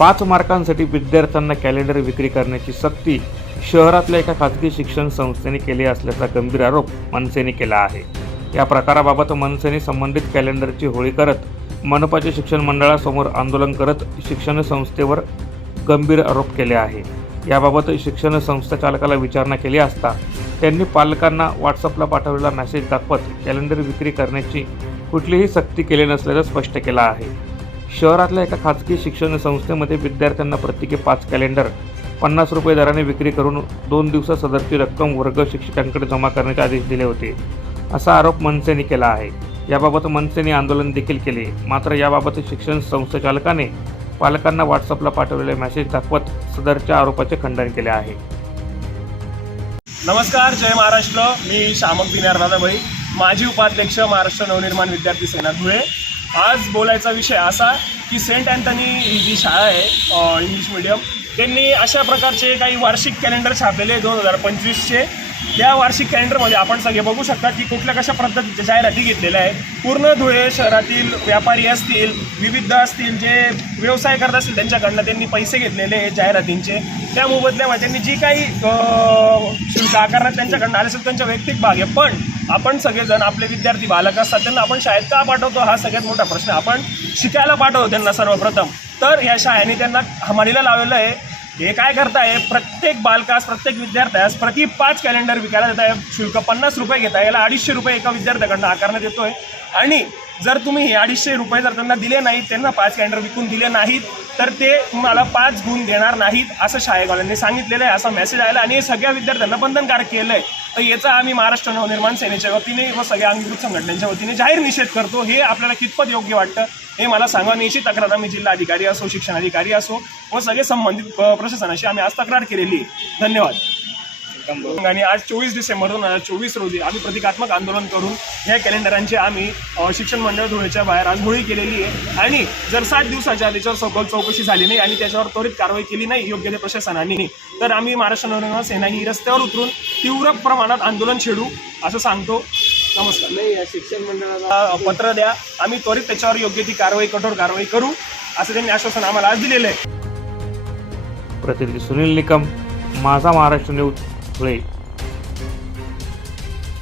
पाच मार्कांसाठी विद्यार्थ्यांना कॅलेंडर विक्री करण्याची सक्ती शहरातल्या एका खाजगी शिक्षण संस्थेने केली असल्याचा गंभीर आरोप मनसेने केला आहे. या प्रकाराबाबत मनसेने संबंधित कॅलेंडरची होळी करत मनपाच्या शिक्षण मंडळासमोर आंदोलन करत शिक्षण संस्थेवर गंभीर आरोप केले आहे. याबाबत शिक्षण संस्था चालकाला विचारणा केली असता त्यांनी पालकांना व्हॉट्सअपला पाठवलेला मेसेज दाखवत कॅलेंडर विक्री करण्याची कुठलीही सक्ती केली नसल्याचं स्पष्ट केलं आहे. शहरातल्या एका खाजगी शिक्षण संस्थेमध्ये विद्यार्थ्यांना प्रत्येकी पाच कॅलेंडर पन्नास रुपये दराने विक्री करून दोन दिवसात सदरची रक्कम वर्ग शिक्षकांकडे जमा करण्याचे आदेश दिले होते. असा आरोप मनसेने केला आहे. याबाबत मनसेने आंदोलन देखील केले. मात्र याबाबत शिक्षण संस्थाचालकाने पालकांना व्हॉट्सअपला पाठवलेले मेसेज दाखवत सदरच्या आरोपाचे खंडन केले आहे. नमस्कार जय महाराष्ट्र. मी शामक दिनार दादाभाई माजी उपाध्यक्ष महाराष्ट्र नवनिर्माण विद्यार्थी सेना धुळे. आज बोलायचा विषय असा की सेंट अँथनी ही जी शाळा आहे इंग्लिश मिडियम त्यांनी अशा प्रकारचे काही वार्षिक कॅलेंडर छापलेले दोन हजार पंचवीसचे. त्या वार्षिक कॅलेंडरमध्ये आपण सगळे बघू शकता की कुठल्या कशा पद्धतीच्या जाहिराती घेतलेल्या आहे पूर्ण धुळे शहरातील व्यापारी असतील विविध असतील जे व्यवसाय करत असतील त्यांच्याकडनं त्यांनी पैसे घेतलेले आहेत जाहिरातींचे. त्या मोबदल्यामध्ये त्यांनी जी काही शुल्क आकारण्यात त्यांच्याकडनं आले असेल त्यांच्या वैयक्तिक भाग आहे. पण आपण सगळेजण आपले विद्यार्थी बालक असतात त्यांना आपण शाळेत का पाठवतो? हा सगळ्यात मोठा प्रश्न आपण शिकायला पाठवतो त्यांना सर्वप्रथम. तर ह्या शाळेने त्यांना हमालीला लावलेलं आहे. हे काय करताय? प्रत्येक बालकास प्रत्येक विद्यार्थ्यास प्रति पाच कॅलेंडर विकायला देत आहे शुल्क पन्नास रुपये घेत आहे याला अडीचशे रुपये एका विद्यार्थ्याकडनं आकारण्यात येतोय आणि जर तुम्ही हे अडीचशे रुपये जर त्यांना दिले नाहीत त्यांना पाच कॅलेंडर विकून दिले नाहीत तर ते तुम्हाला पाच गुण देणार नाहीत असं शाळेवाल्यांनी सांगितलेलं आहे असा मेसेज आला आणि हे सगळ्या विद्यार्थ्यांना बंधनकारक केलं आहे तर याचा आम्ही महाराष्ट्र नवनिर्माण सेनेच्या वतीने व सगळ्या अंगीकृत संघटनांच्या वतीने जाहीर निषेध करतो. हे आपल्याला कितपत योग्य वाटतं हे मला सांगा. निश्चित तक्रार आम्ही जिल्हाधिकारी असो शिक्षण अधिकारी असो व सगळे संबंधित प्रशासनाशी आम्ही आज तक्रार केलेली आहे. धन्यवाद. आणि आज चोवीस डिसेंबर दोन हजार चोवीस रोजी आम्ही प्रतिकात्मक आंदोलन करून ह्या कॅलेंडरांची आम्ही शिक्षण मंडळ धुळेच्या बाहेर आज होळी केलेली आहे. आणि जर सात दिवसाच्या त्याच्यावर सखोल चौकशी झाली नाही आणि त्याच्यावर त्वरित कारवाई केली नाही योग्य ते प्रशासनाने तर आम्ही महाराष्ट्र नवनिर्माण सेना ही रस्त्यावर उतरून तीव्र प्रमाणात आंदोलन छेडू असं सांगतो. नमस्कार. नाही या शिक्षण मंडळाला पत्र द्या. आम्ही त्वरित त्याच्यावर योग्य ती कारवाई कठोर कारवाई करू असं त्यांनी आश्वासन आम्हाला आज दिलेलं आहे. प्रतिनिधी सुनील निकम माझा महाराष्ट्र न्यूज. धुळे